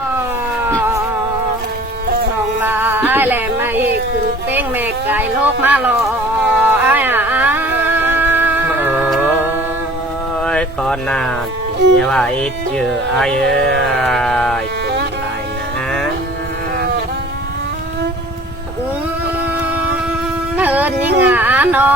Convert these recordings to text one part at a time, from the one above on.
น้องลายแหลมมาเอกขึ้นเป้งแม่ไก่โลกมาหล่ออ้ายโอ้ยก่อนหน้าที่ว่าเจอไอ้เอ้ยคนไรนะเนินยิงหาน้อ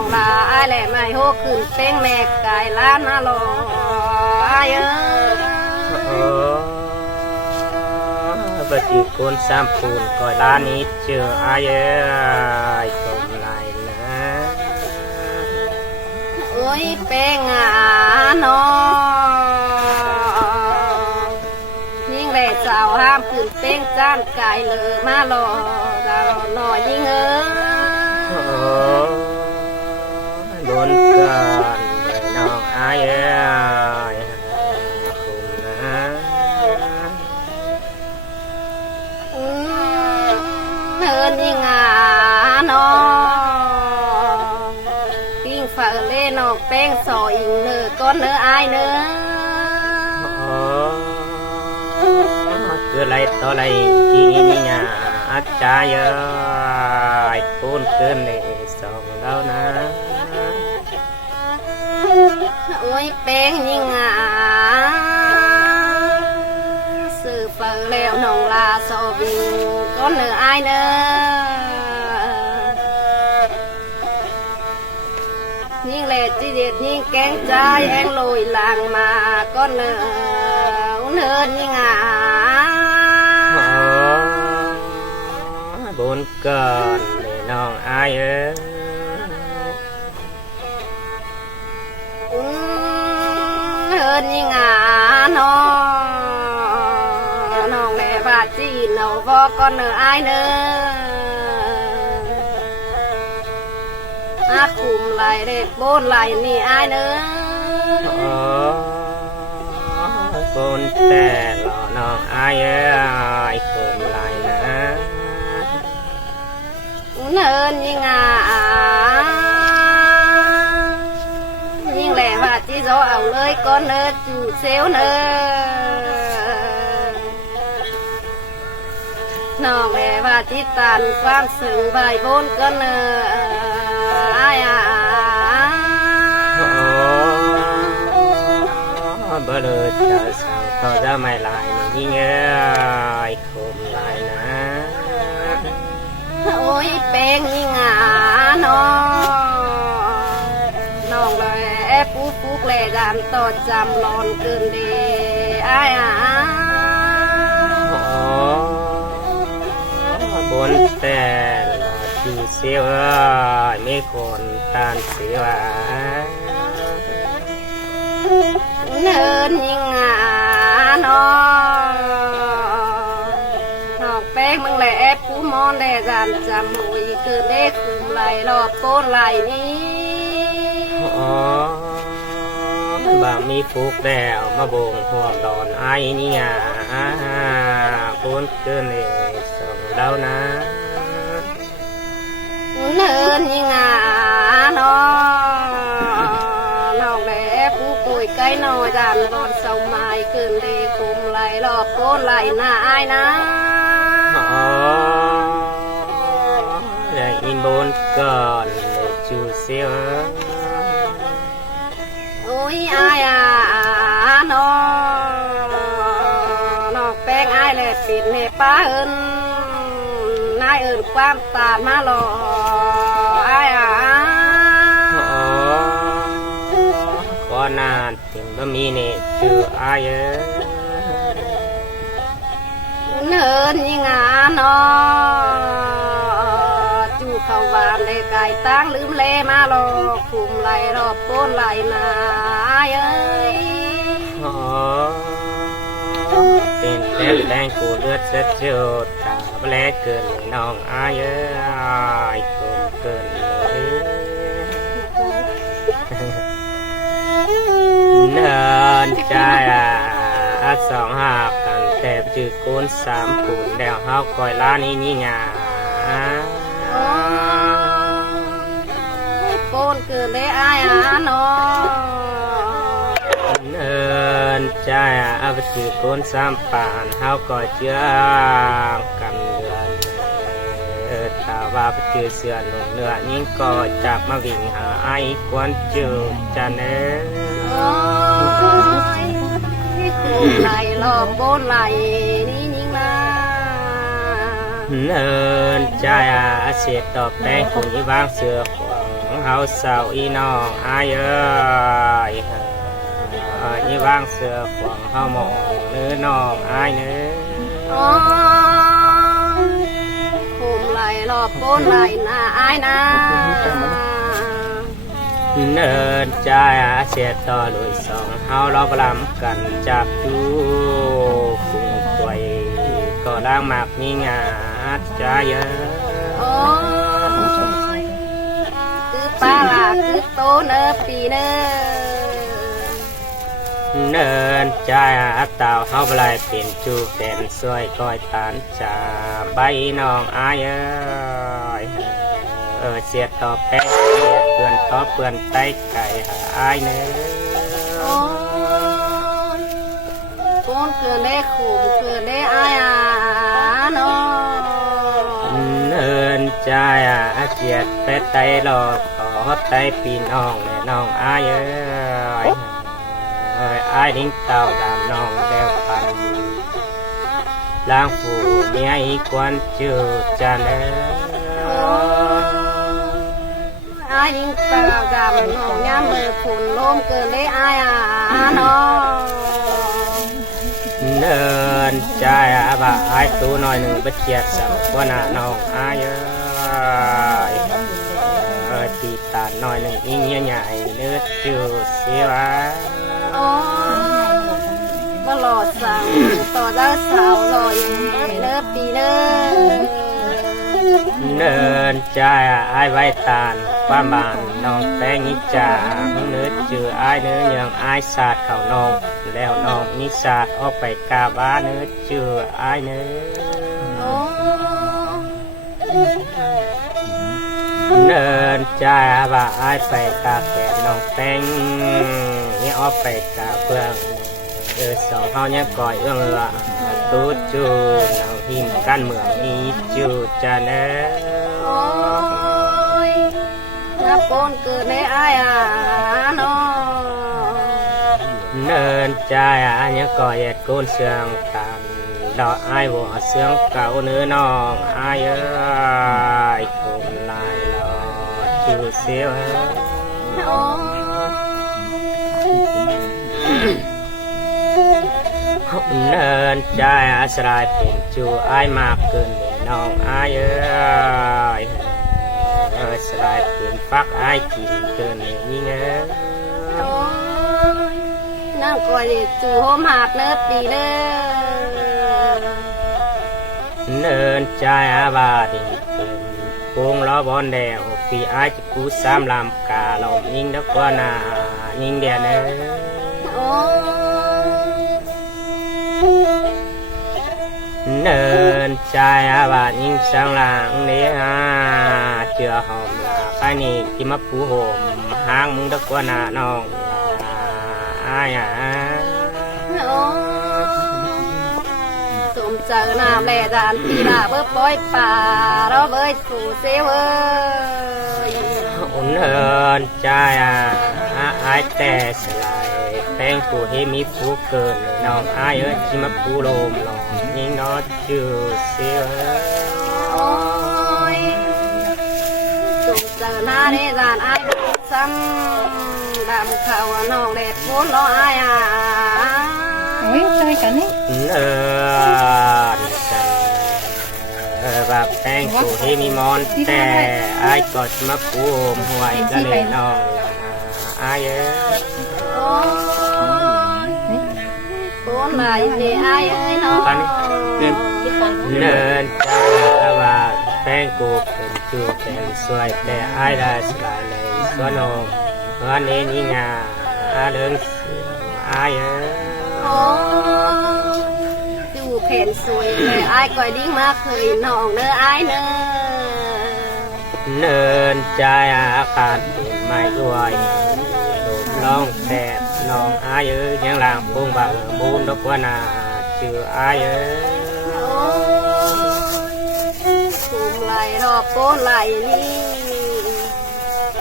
งลายแหลมมาโฮขึ้นเป้งแม่ไก่ล้านมาหล่ออ้ายโอ้ปฏิกูลสามปูนก่อนล้านนี้เจอไอ้เอ้ยคนไรนะโอ้ยเป้งหาน้องยิ่งแหล่สาวห้ามขึ้นเป้งจ้านไก่เลยมาหล่อเราหน่อยยิ่งโอ้บนกันเลยน้องไอ้เอ้ยคุณนะเนินยิ่งหาน้องปิ้งฝ่าเล่นอกเป้งสออิงเนื้อก้อนเนื้ออายเนื้อคืออะไรต่ออะไรที่นี่ไงอาจารย์ไอ้ปูนเกินเลยสองแล้วนะโอ้ยเป้งยิ่งหาสื่อฝ่าแล้วน้องลาสอบิงก้อนเนื้ออายเนื้อยิ่งเล็ดที่เด็ดยิ่งแกงใจแองลอยลางมาก็เนื้อยิ่งหาบนก่อนเลยน้องอายเนินยิ่งหาน้องแม่บาจีนเอาบอกก็เนื้ออายเนื้อคุมไหลเด็กโบนไหลนี่อายเนื้อบนแต่หล่อน้องอายคุมไหลนะเนินยิ่งหายิ่งแหล่ว่าจีโจเอาเลยก็เนื้อจูเซลเนื้อน้องแม่ว่าจีตันความสึงใบบนก็เนื้อบลจะสั่งเขาจะไม่ลายนี่เงี้ยคุมไหลนะโอ้ยเป้งยิ่งหาน้องเลยปุ๊กเลยดำต่อจำลอนเกินดีอ้ายบนแต่ที่เสียวไม่คนตานเสียวเนินยิ่งหาน้องแป้งมึงแหละปูมอนแหละจำหุยคือเด็กคุมไหลรอบโคนไหลนี้บางมีฟุกแล้วมาบ่งห่วงดอนไอ้นี่ไงปูนเกินเลยส่งเรานะเนินยิ่งหาน้องแหละปูกุยใกล้นอจานบอนเสาไม้ขึ้นดีคุมไหลรอบโคนไหลหน้าไอ้นะได้อินบนก่อนจูเซียวโอ้ยอายน้องแป้งอายเลยปิดเนป้านายความตามาหล่ออายก่อนหน้าถึงบะมีเนี่ยจูอายเนินยิ่งน้จูเข้าบ้านได้ไก่ตั้งลืมเลมาหลอกคุมไหลรอบโคนไหลนาเป็นแต่แรงกูเลือดเสียจดตาแลเกินน้องอายคุมเกินเลยเนินใจสองหักกันแต่จืดกูนสามปูนแล้วเฮาคอยล้านี่นี่งาโกนเกินได้อายน้อง เนิ ใจอาบจือก้นสามป่านเฮาก็เชื่อกันเดือนถ้าว่าไปเจอเสือหนุ่มเนื้อยิ่งก็จากมาวิ่งหาไอ้ควนเจอจันเอ้ย โอ้ยที่โคมไหลรอบโบนไหลนี่นิ่งมา เนินใจอาเสียตอบแป้งคุณอีวางเสือของเฮาเสาอีน้องอายเอ้ยอีวางเสือของเฮาหมองเนื้อน้องอายเนื้อ โอ้ยโคมไหลรอบโบนไหลหน้าอายนะ เนินใจเสียต่อลุยสองเฮาเราบลำกันจากดูกุ้งตัวก็ล้างหมากนี่งาใจเอ้ย โอ้ยคือปลาล่ะคือโตเนอปีเนอ เนินใจเต่าเฮาบลายเป็นจูเป็นสวยก้อยตานจาใบน้องอายเอ้ยเสียต่อแป้งเพื่อนต่อเพื่อนไตไก่หาอายเนื้อ โอ้ยโกนเกลือเล่ขมเกลือเล่อายเนาะ เนินใจเจียดแต่ไตหลอกขอไตปีน้องแม่น้องอายอายดิ้งเต่าดำน้องแล้วพันล้างผูเมียอีกวันเจอจันเอ้ย อายยิ่งเปล่าดำน้องย่ำมือผุนลมเกลือเล่อายเนาะ เนินใจบ่าอายตัวน้อยหนึ่งไปเจียดสัมกว่าหน้าน้องอายตีตาน้อยหนึ่งอีเงี้ยใหญ่เนื้อจูเสียว โอ้ยบ่หลอดสั่งต่อได้สาวรอยังเนื้อปีเนื้อ เนินใจอายไว้ตานความบานน้องแป้งนิจาเนื้อจืออายเนื้อยังอายสาดเขาน้องแล้วน้องนิสาดออกไปกาบ้าเนื้อจืออายเนื้อ โอ้ เนินใจว่าอายไปกาแก่น้องแป้งนี่ออกไปกาเพื่องสองเฮาเนี่ยก่อยเอื้องละตูจูน้องหิมกันเมืองอีจูจะเนื้อ โอ้ยน้าปนเกิดในอายเนาะ เนินใจเนี่ยก่อยโกนเสียงตามดอกอายว่าเสียงเก่าเนื้อน้องอายเอ้ยคนลายหล่อจูเสียว โอ้ย เนินใจอาสรายเป็นจูอายมากเกินเลยน้องอายสลายเป็นฟักอายกินเกินเลยนี่เง โอ้ยนั่งก่อยจูโฮมหาดเนื้อปีเนื้อ เนินใจอาบาดิเป็นพงล้อบอลแดวปีอายจะกูสามลำกาลมยิงดักว่านายิงเดียน โอ้ย เนินใจอาบายิงสังหลังเนี้ยเจือหอมลาไปนี่ที่มาปูหอมหางมึงดักว่านาน้องอาย โอ้ยสมเจอหน้าแม่จานปีลาเบิบป้อยป่าเราเบิดสู่เซเว้ย เนินใจอายแต่สลายแป้งผู้ให้มีผู้เกินน้องอายที่มาปูลมหลอกยิงนอจือเสีย โอ้ยสมเจอหน้าแม่จานอายซ้ำดำเขาน้องเด็ดพูนรออายโอ้ยใช่กันนี่ เนินกันแบบแป้งผู้ให้มีมอนแต่อายก็จะมาปูมหวยก็เลยน้องอาย โอ้ยพูนลายเฮอายเอ้ยน้อง เนินใจว่าแป้งกูเป็นจูเป็นสวยแต่อายได้สลายเลยส่วนน้องวันนี้นี่งาเรื่องอาย โอ้ยดูเพ่นสวยเลยอายก่อยดิ้งมาเคยน้องเนื้ออายเนื้อ เนินใจอาการเป็นไม่ด้วยลมร้องแสบน น้องอายเอ้ยยังลางปุ้งบ่ามูนดอกว่านาชื่ออายเอ้ย ภูมิไหลรอบโกนไหลนี่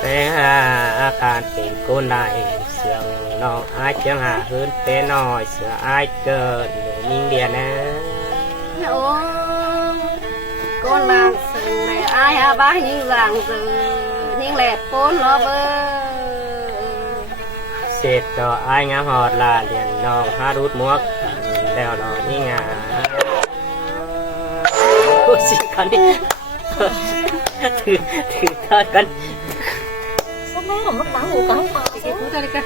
แต่อาการเป็นโกนได้เสียงน้องอายเจียงหาหืนแต่น้อยเสืออายเกิดยิงเดียนะ โอ้โกนลางสึงเลยอายอาบ้ายิงลางสึงยิงแหลกโกนรอบเสร็จต่ออายงามหอดลาเรียนน้องหารูดมวกแล้วรอนี่งาโอ้สิกันดิถือเธอกัน sao mấy không mất bắn ngủ cắn tao cái cú ta đi cơ